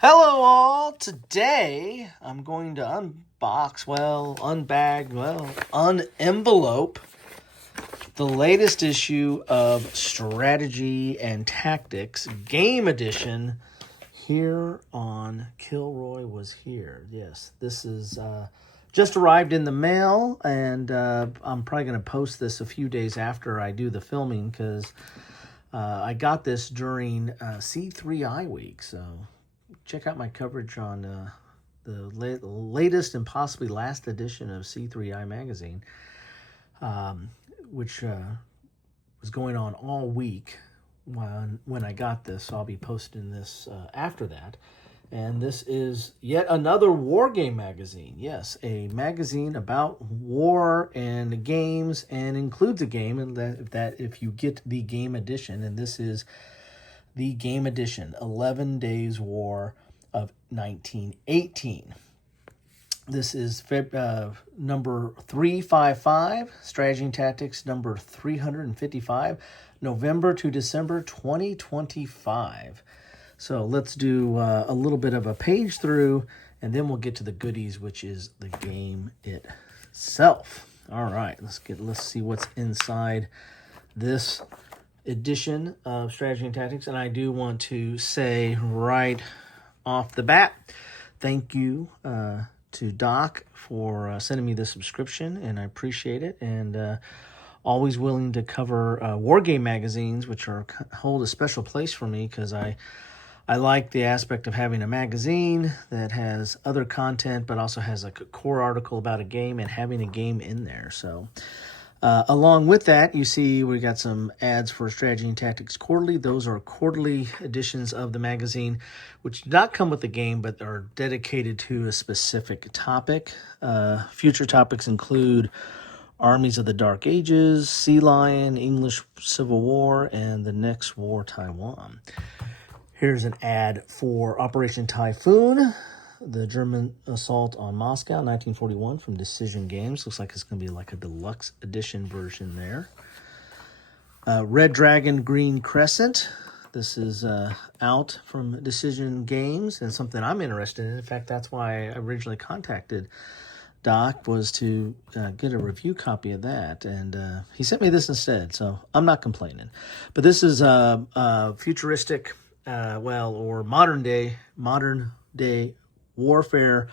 Hello all! Today I'm going to unbox, unbag, unenvelope the latest issue of Strategy and Tactics Game Edition here on Kilroy Was Here. Yes, this is just arrived in the mail, and I'm probably going to post this a few days after I do the filming because I got this during C3I week, so check out my coverage on the latest and possibly last edition of C3I magazine, which was going on all week when I got this. So I'll be posting this after that. And this is yet another war game magazine. Yes, a magazine about war and games, and includes a game, and that if you get the game edition, and this is the game edition, 11 Days War of 1918. This is number 355, Strategy and Tactics number 355, November to December 2025. So let's do a little bit of a page through, and then we'll get to the goodies, which is the game itself. All right, let's see what's inside this edition of Strategy and Tactics. And I do want to say right off the bat, thank you to Doc for sending me this subscription, and I appreciate it. And always willing to cover war game magazines, which hold a special place for me because I like the aspect of having a magazine that has other content, but also has a core article about a game and having a game in there. So along with that, you see we got some ads for Strategy and Tactics Quarterly. Those are quarterly editions of the magazine, which do not come with the game, but are dedicated to a specific topic. Future topics include Armies of the Dark Ages, Sea Lion, English Civil War, and the Next War, Taiwan. Here's an ad for Operation Typhoon, the German assault on Moscow, 1941, from Decision Games. Looks like it's going to be like a deluxe edition version there. Red Dragon, Green Crescent. This is out from Decision Games, and something I'm interested in. In fact, that's why I originally contacted Doc, was to get a review copy of that, and he sent me this instead, so I'm not complaining. But this is futuristic, or modern day warfare,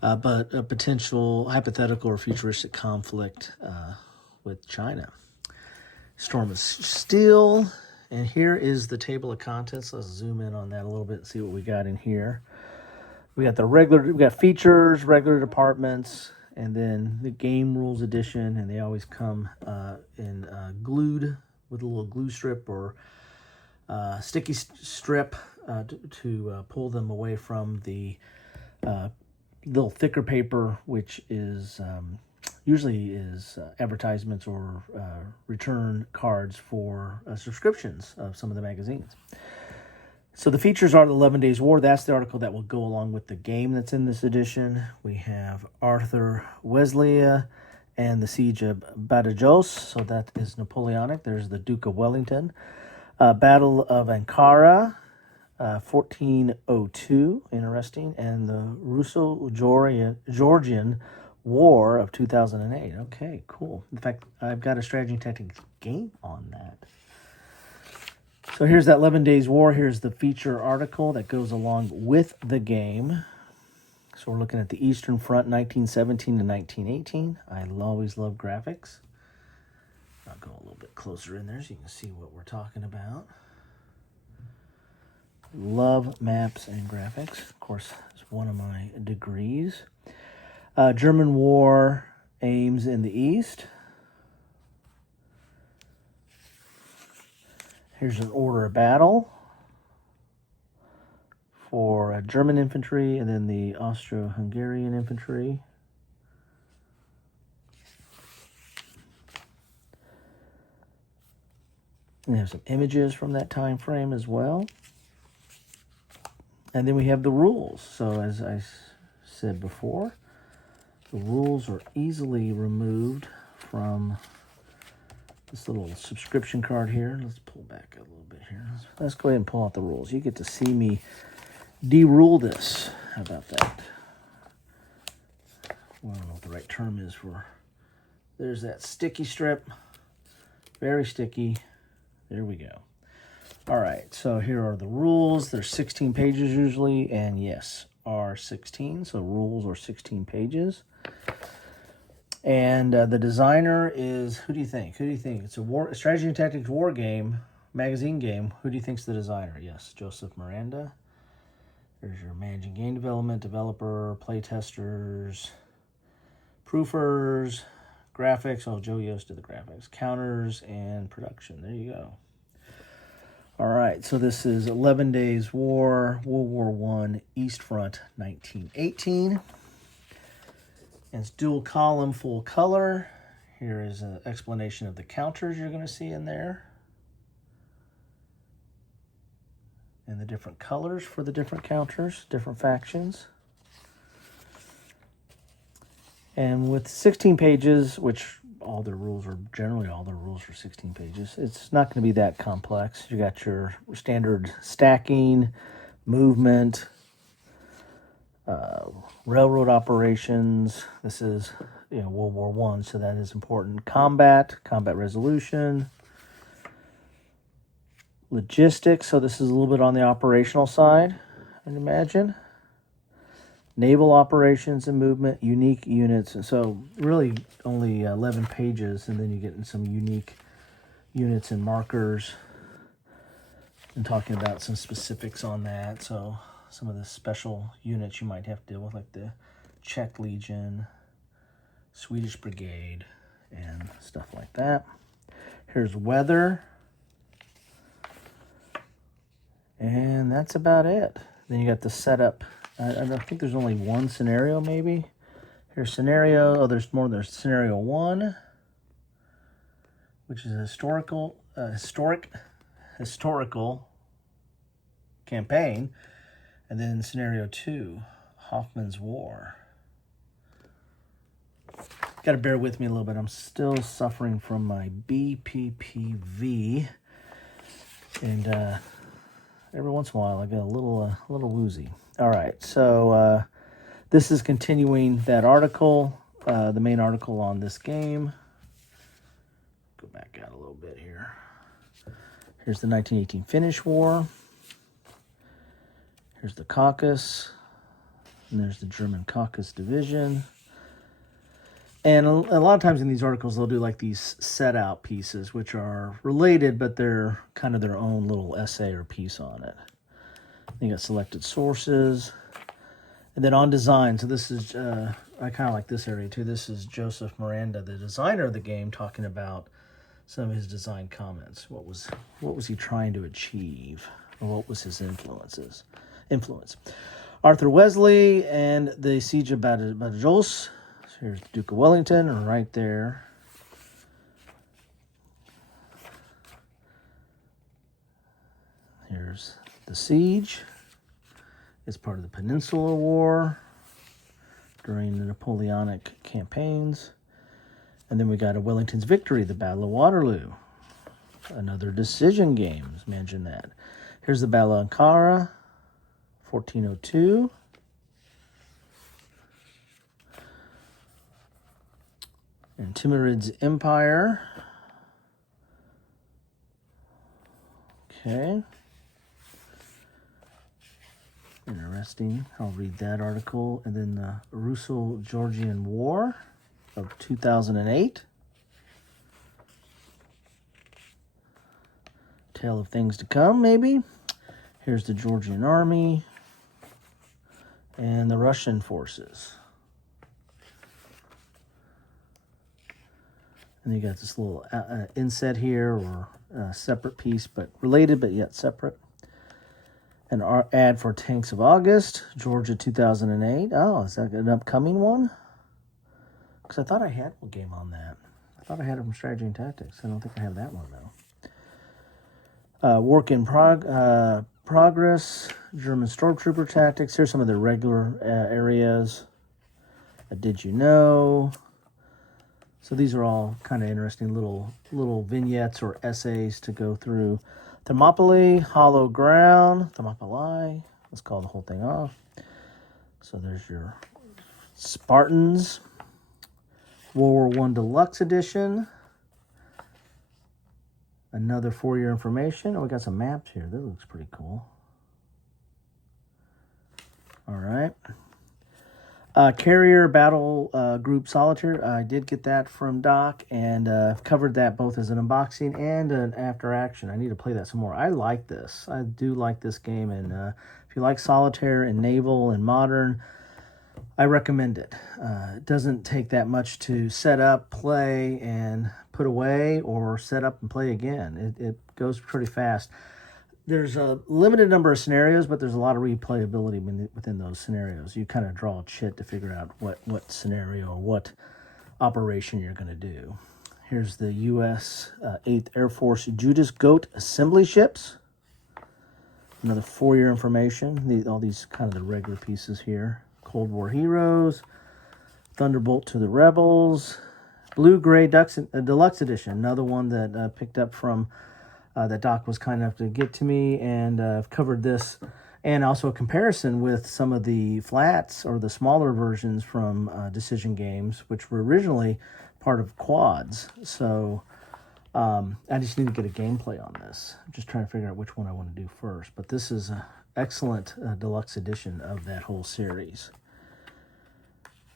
but a potential hypothetical or futuristic conflict with China. Storm of Steel, and here is the table of contents. Let's zoom in on that a little bit and see what we got in here. We got features, regular departments, and then the game rules edition, and they always come in glued with a little glue strip or sticky strip to pull them away from the little thicker paper, which is usually advertisements or return cards for subscriptions of some of the magazines. So the features are the 11 Days War. That's the article that will go along with the game that's in this edition. We have Arthur Wesley and the Siege of Badajoz. So that is Napoleonic. There's the Duke of Wellington. Battle of Ankara, 1402. Interesting. And the Russo-Georgian War of 2008. Okay, cool. In fact, I've got a Strategy and Tactics game on that. So here's that 11 Days War. Here's the feature article that goes along with the game. So we're looking at the Eastern Front, 1917 to 1918. I always love graphics. I'll go a little bit closer in there so you can see what we're talking about. Love maps and graphics. Of course, it's one of my degrees. German war aims in the East. Here's an order of battle for German infantry and then the Austro-Hungarian infantry. We have some images from that time frame as well. And then we have the rules. So as I said before, the rules are easily removed from this little subscription card here. Let's pull back a little bit here. Let's go ahead and pull out the rules. You get to see me derule this. How about that? Well, I don't know what the right term is for. There's that sticky strip. Very sticky. There we go. All right, so here are the rules. There's 16 pages usually, and yes, are 16. So rules are 16 pages. And the designer is, who do you think? Who do you think? It's a strategy and tactics war game, magazine game. Who do you think's the designer? Yes, Joseph Miranda. There's your managing game development, developer, playtesters, proofers, graphics. Oh, Joe Yost did the graphics. Counters and production. There you go. All right, so this is 11 Days War, World War I, East Front, 1918. And it's dual column, full color. Here is an explanation of the counters you're going to see in there. And the different colors for the different counters, different factions. And with 16 pages, which all the rules are, generally all the rules are 16 pages, it's not going to be that complex. You got your standard stacking, movement, railroad operations. This is, World War I, so that is important. Combat resolution, logistics. So this is a little bit on the operational side, I'd imagine. Naval operations and movement, unique units. And so really only 11 pages, and then you get in some unique units and markers and talking about some specifics on that. So some of the special units you might have to deal with, like the Czech Legion, Swedish Brigade, and stuff like that. Here's weather. And that's about it. Then you got the setup. I think there's only one scenario, maybe. Here's scenario. Oh, there's more. There's scenario 1, which is a historical campaign. And then scenario 2, Hoffman's War. Got to bear with me a little bit. I'm still suffering from my BPPV. And every once in a while, I get a little woozy. All right, so this is continuing that article, the main article on this game. Go back out a little bit here. Here's the 1918 Finnish War. Here's the Caucasus. And there's the German Caucasus Division. And a lot of times in these articles, they'll do like these set out pieces, which are related, but they're kind of their own little essay or piece on it. You got selected sources. And then on design, so this is, I kind of like this area too. This is Joseph Miranda, the designer of the game, talking about some of his design comments. What was he trying to achieve? Or what was his influence? Arthur Wesley and the Siege of Badajoz. Here's the Duke of Wellington right there. Here's the siege. It's part of the Peninsular War during the Napoleonic campaigns. And then we got a Wellington's victory, the Battle of Waterloo. Another decision game. Imagine that. Here's the Battle of Ankara, 1402. And Timurid's Empire. Okay. Interesting. I'll read that article. And then the Russo-Georgian War of 2008. Tale of things to come, maybe. Here's the Georgian army and the Russian forces. And you got this little inset here, or a separate piece, but related, but yet separate. An ad for Tanks of August, Georgia 2008. Oh, is that an upcoming one? Because I thought I had a game on that. I thought I had it from Strategy and Tactics. I don't think I have that one, though. Work in progress, German Stormtrooper tactics. Here's some of the regular areas. Did you know? So these are all kind of interesting little vignettes or essays to go through. Thermopylae, Hollow Ground, Thermopylae, Let's call the whole thing off. So there's your Spartans, World War I Deluxe Edition. Another for your information. Oh, we got some maps here. This looks pretty cool. All right. Carrier Battle Group Solitaire. I did get that from Doc, and I've covered that both as an unboxing and an after action. I need to play that some more. I like this. I do like this game, and if you like Solitaire and Naval and Modern, I recommend it. It doesn't take that much to set up, play, and put away, or set up and play again. It goes pretty fast. There's a limited number of scenarios, but there's a lot of replayability within those scenarios. You kind of draw a chit to figure out what scenario or what operation you're going to do. Here's the U.S. 8th Air Force Judas Goat Assembly Ships. Another for your information. All these kind of the regular pieces here. Cold War Heroes. Thunderbolt to the Rebels. Blue-Gray Deluxe Edition. Another one that I picked up from... that Doc was kind enough to get to me, and I've covered this, and also a comparison with some of the flats or the smaller versions from Decision Games, which were originally part of quads. So I just need to get a gameplay on this. I'm just trying to figure out which one I want to do first. But this is an excellent deluxe edition of that whole series.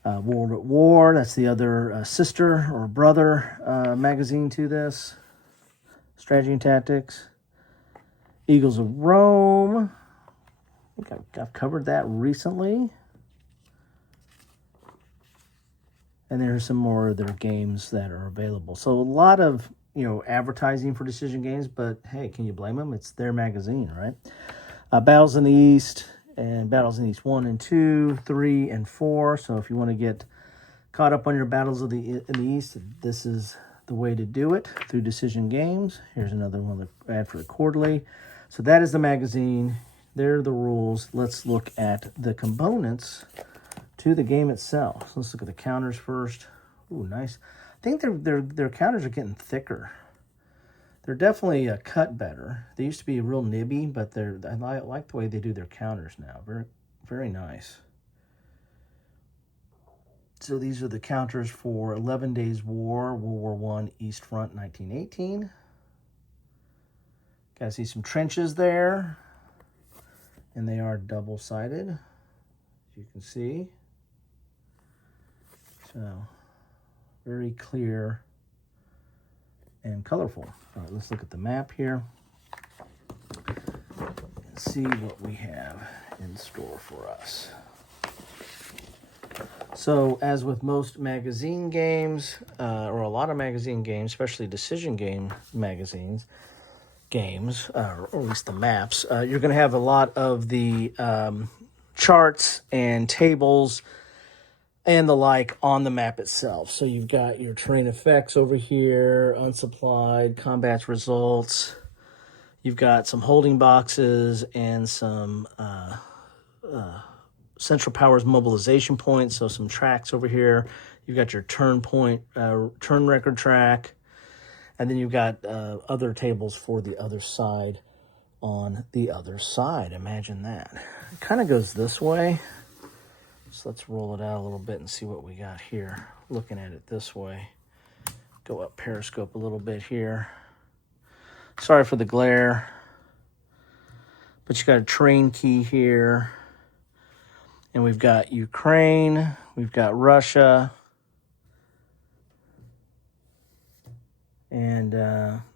World at War, that's the other sister or brother magazine to this. Strategy and Tactics. Eagles of Rome. I think I've covered that recently. And there's some more of their games that are available. So a lot of, advertising for Decision Games, but hey, can you blame them? It's their magazine, right? Battles in the East, and Battles in the East 1 and 2, 3 and 4. So if you want to get caught up on your Battles in the East, this is the way to do it, through Decision Games. Here's another one to add for the quarterly. So that is the magazine. There are the rules. Let's look at the components to the game itself. So let's look at the counters first. Ooh, nice. I think their counters are getting thicker. They're definitely cut better. They used to be real nibby, but I like the way they do their counters now. Very, very nice. So these are the counters for 11 Days War, World War I, East Front, 1918. Got to see some trenches there. And they are double-sided, as you can see. So, very clear and colorful. All right, let's look at the map here and see what we have in store for us. So, as with most magazine games, or a lot of magazine games, especially Decision Game magazines, or at least the maps, you're going to have a lot of the charts and tables and the like on the map itself. So you've got your terrain effects over here, unsupplied, combat results. You've got some holding boxes and some... Central Powers mobilization points, so some tracks over here. You've got your turn record track, and then you've got other tables for the other side on the other side. Imagine that. It kind of goes this way. So let's roll it out a little bit and see what we got here. Looking at it this way. Go up periscope a little bit here. Sorry for the glare. But you got a train key here. And we've got Ukraine, we've got Russia, and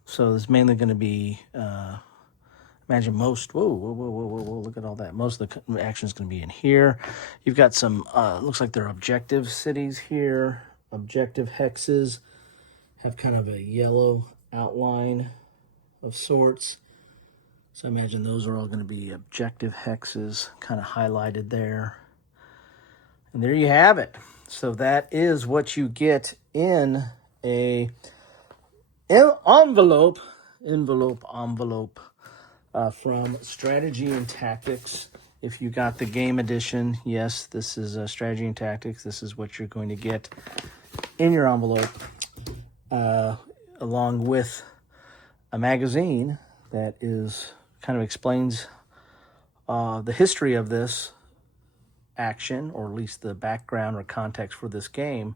so there's mainly going to be, imagine most, whoa, look at all that. Most of the action is going to be in here. You've got some, looks like they're objective cities here. Objective hexes have kind of a yellow outline of sorts. So I imagine those are all going to be objective hexes kind of highlighted there. And there you have it. So that is what you get in a envelope from Strategy and Tactics. If you got the game edition, yes, this is Strategy and Tactics. This is what you're going to get in your envelope, along with a magazine that is kind of explains the history of this action, or at least the background or context for this game,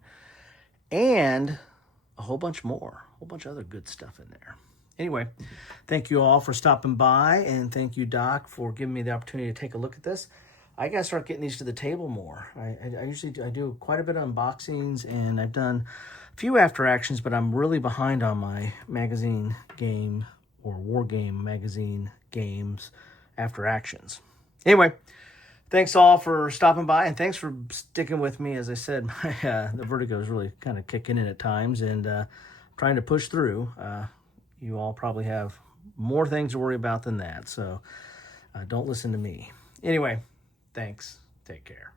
and a whole bunch more, a whole bunch of other good stuff in there. Anyway, thank you all for stopping by, and thank you, Doc, for giving me the opportunity to take a look at this. I got to start getting these to the table more. I usually do quite a bit of unboxings, and I've done a few after actions, but I'm really behind on my magazine game or war game magazine games after actions. Anyway, thanks all for stopping by, and thanks for sticking with me. As I said, my the vertigo is really kind of kicking in at times, and trying to push through. You all probably have more things to worry about than that, so don't listen to me. Anyway, thanks. Take care.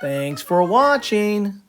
Thanks for watching.